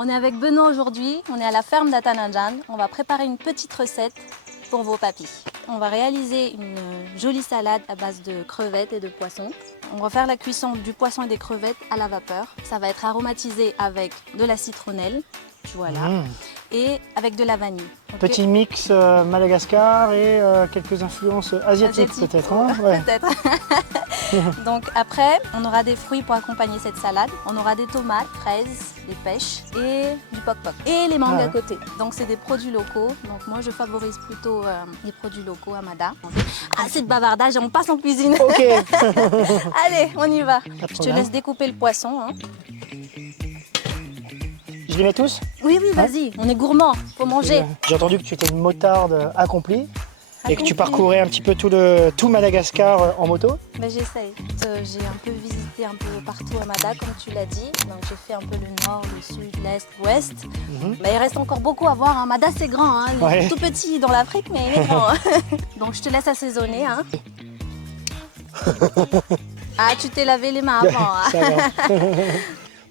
On est avec Benoît aujourd'hui, on est à la ferme d'Atanadjan. On va préparer une petite recette pour vos papis. On va réaliser une jolie salade à base de crevettes et de poissons. On va faire la cuisson du poisson et des crevettes à la vapeur. Ça va être aromatisé avec de la citronnelle, voilà, et avec de la vanille. Okay. Petit mix Madagascar et quelques influences asiatiques peut-être. Hein, ouais. Peut-être. Donc après, on aura des fruits pour accompagner cette salade. On aura des tomates, fraises, des pêches et du poc-poc. Et les mangues à côté. Donc c'est des produits locaux. Donc moi je favorise plutôt les produits locaux à Mada. Assez de bavardage, on passe en cuisine. Ok. Allez, on y va. Je te laisse découper le poisson. Hein. Je les mets tous? Oui, oui, vas-y. On est gourmand, faut manger. J'ai entendu que tu étais une motarde accomplie. Et que tu parcourais un petit peu tout Madagascar en moto? Ben, j'essaye. J'ai un peu visité un peu partout à Mada, comme tu l'as dit. Donc j'ai fait un peu le nord, le sud, l'est, l'ouest. Ben, il reste encore beaucoup à voir. Hein. Mada c'est grand, hein. Il est tout petit dans l'Afrique, mais il est grand. Donc je te laisse assaisonner. Hein. Ah, tu t'es lavé les mains avant. Hein. Ça va.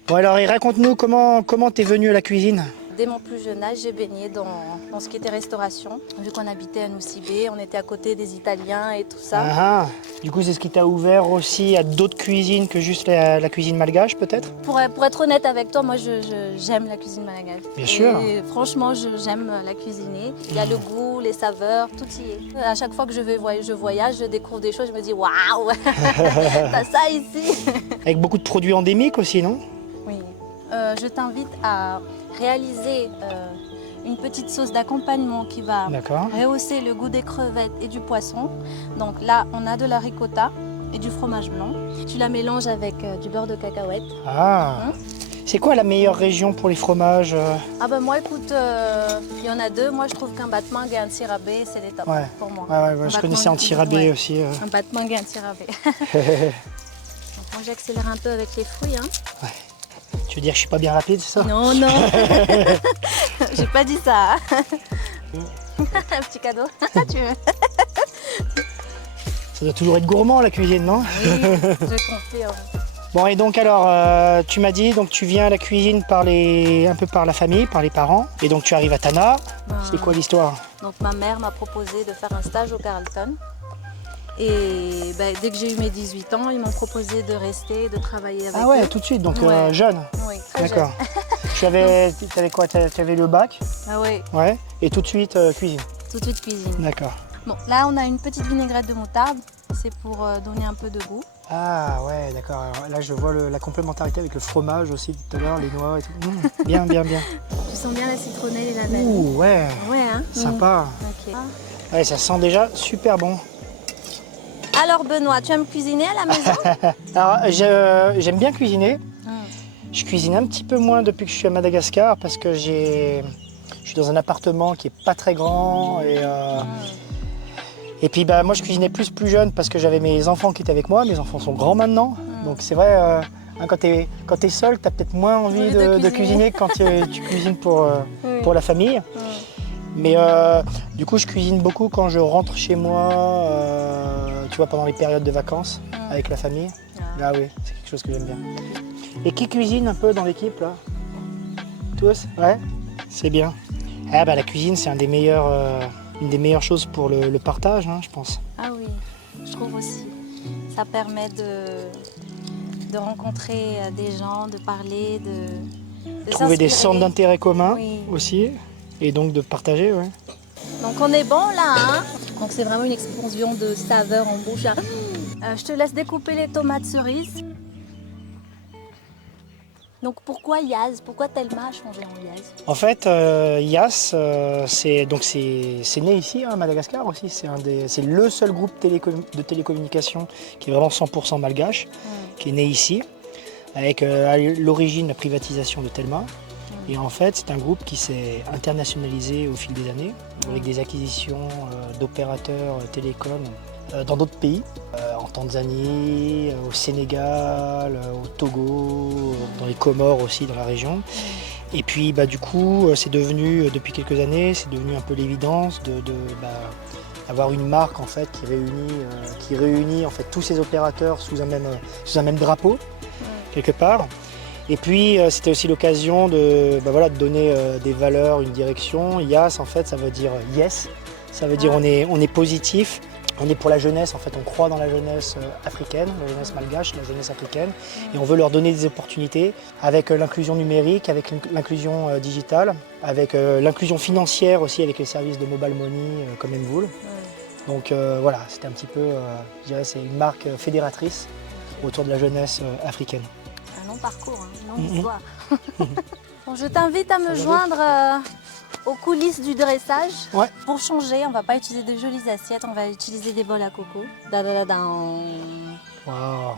Bon alors, raconte-nous comment t'es venu à la cuisine? Dès mon plus jeune âge, j'ai baigné dans ce qui était restauration. Vu qu'on habitait à Nosy-Be, on était à côté des Italiens et tout ça. Ah, du coup, c'est ce qui t'a ouvert aussi à d'autres cuisines que juste la cuisine malgache, peut-être? Pour être honnête avec toi, moi, j'aime la cuisine malgache. Bien sûr. Et franchement, j'aime la cuisiner. Il y a le goût, les saveurs, tout y est. À chaque fois que je voyage, je découvre des choses, je me dis « Waouh, t'as ça ici !» Avec beaucoup de produits endémiques aussi, non? Oui. Je t'invite à réaliser une petite sauce d'accompagnement qui va rehausser le goût des crevettes et du poisson. Donc là, on a de la ricotta et du fromage blanc. Tu la mélanges avec du beurre de cacahuète. Ah. C'est quoi la meilleure région pour les fromages? Ah ben moi, écoute, il y en a deux. Moi, je trouve qu'un battemang et un tirabé, c'est les top pour moi. Ouais, je connaissais un tirabé aussi. Un battemang et un tirabé. Donc moi, j'accélère un peu avec les fruits. Hein. Ouais. Tu veux dire que je suis pas bien rapide, c'est ça? Non, non. J'ai pas dit ça. Un petit cadeau. Tu veux? Ça doit toujours être gourmand la cuisine, non? Oui, je confirme. Bon, et donc alors, tu m'as dit, donc tu viens à la cuisine un peu par la famille, par les parents, et donc tu arrives à Tana. C'est quoi l'histoire? Donc ma mère m'a proposé de faire un stage au Carlton. Et ben, dès que j'ai eu mes 18 ans, ils m'ont proposé de rester, de travailler avec eux. Ah ouais, tout de suite, donc jeune? Oui, très D'accord. Tu avais quoi? Tu avais le bac? Ah oui. Ouais, et tout de suite cuisine? Tout de suite cuisine. D'accord. Bon, là on a une petite vinaigrette de moutarde, c'est pour donner un peu de goût. Ah ouais, d'accord. Là je vois la complémentarité avec le fromage aussi tout à l'heure, les noix et tout. Bien, bien, bien. Tu sens bien la citronnelle et la vanille? Ouh, ouais. Ouais, hein? Sympa. Ok. Ouais, ça sent déjà super bon. Alors Benoît, tu aimes cuisiner à la maison? Alors j'aime bien cuisiner. Je cuisine un petit peu moins depuis que je suis à Madagascar parce que je suis dans un appartement qui est pas très grand et puis bah, moi je cuisinais plus jeune parce que j'avais mes enfants qui étaient avec moi. Mes enfants sont grands maintenant, donc c'est vrai quand tu es seul, tu as peut-être moins envie de cuisiner que quand tu cuisines pour la famille. Mais du coup je cuisine beaucoup quand je rentre chez moi, tu vois, pendant les périodes de vacances avec la famille. Là oui, c'est quelque chose que j'aime bien. Et qui cuisine un peu dans l'équipe là? Tous? Ouais, c'est bien. Ah bah la cuisine c'est une des meilleures choses pour le partage, hein, je pense. Ah oui, je trouve aussi. Ça permet de rencontrer des gens, de parler, de trouver des s'inspirer. centres d'intérêt communs aussi, et donc de partager, ouais. Donc on est bon là, hein? Donc c'est vraiment une explosion de saveurs en bouche. Je te laisse découper les tomates cerises. Donc pourquoi Yaz? Pourquoi Telma a changé en Yaz? En fait, Yas, c'est né ici, à Madagascar aussi. C'est le seul groupe de télécommunications qui est vraiment 100% malgache, qui est né ici, avec à l'origine la privatisation de Telma. Et en fait, c'est un groupe qui s'est internationalisé au fil des années, avec des acquisitions d'opérateurs télécoms dans d'autres pays, en Tanzanie, au Sénégal, au Togo, dans les Comores aussi, dans la région. Et puis bah, du coup, c'est devenu, depuis quelques années, c'est devenu un peu l'évidence d'avoir une marque en fait, qui réunit en fait, tous ces opérateurs sous un même drapeau, quelque part. Et puis c'était aussi l'occasion de, voilà, de donner des valeurs, une direction. Yas, en fait, ça veut dire yes, ça veut dire on est positif. On est pour la jeunesse, en fait, on croit dans la jeunesse africaine, la jeunesse malgache, la jeunesse africaine, et on veut leur donner des opportunités avec l'inclusion numérique, avec l'inclusion digitale, avec l'inclusion financière aussi, avec les services de mobile money comme Mvoul. Donc voilà, c'était un petit peu, je dirais, c'est une marque fédératrice autour de la jeunesse africaine. Un long parcours, hein, une longue histoire. Bon, je t'invite à me joindre aux coulisses du dressage. Ouais. Pour changer, on ne va pas utiliser de jolies assiettes, on va utiliser des bols à coco. Wow.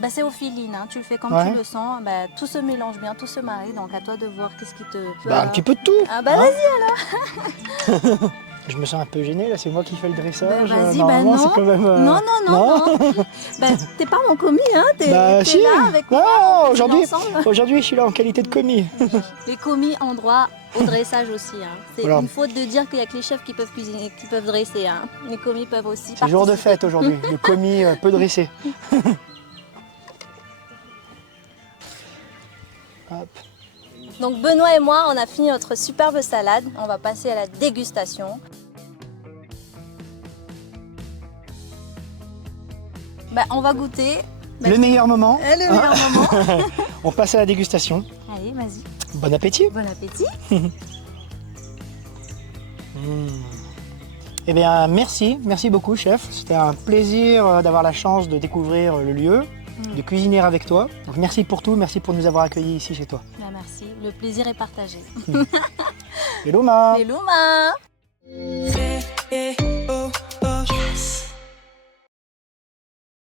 Bah, c'est au feeling, hein. Tu le fais comme tu le sens. Bah, tout se mélange bien, tout se marie. Donc à toi de voir qu'est-ce qui te... Bah, un petit peu de tout. Ah bah vas-y alors. Je me sens un peu gêné, là, c'est moi qui fais le dressage. Bah, vas-y, normalement, non. c'est quand même, Non. Bah, t'es pas mon commis, hein. T'es Bah, si. là avec moi. Aujourd'hui, je suis là en qualité de commis. Les commis ont droit au dressage aussi. Hein. C'est Voilà. une faute de dire qu'il n'y a que les chefs qui peuvent cuisiner, qui peuvent dresser. Hein. Les commis peuvent aussi C'est jour de fête aujourd'hui. Le commis peut dresser. Hop. Donc Benoît et moi, on a fini notre superbe salade. On va passer à la dégustation. Bah, on va goûter. Bah, Le meilleur moment. Le meilleur moment. On passe à la dégustation. Allez, vas-y. Bon appétit. Bon appétit. Eh bien, merci beaucoup, chef. C'était un plaisir d'avoir la chance de découvrir le lieu, de cuisiner avec toi. Donc, merci pour tout, merci pour nous avoir accueillis ici chez toi. Bah, merci, le plaisir est partagé. Hello, Ma. Hello, Ma.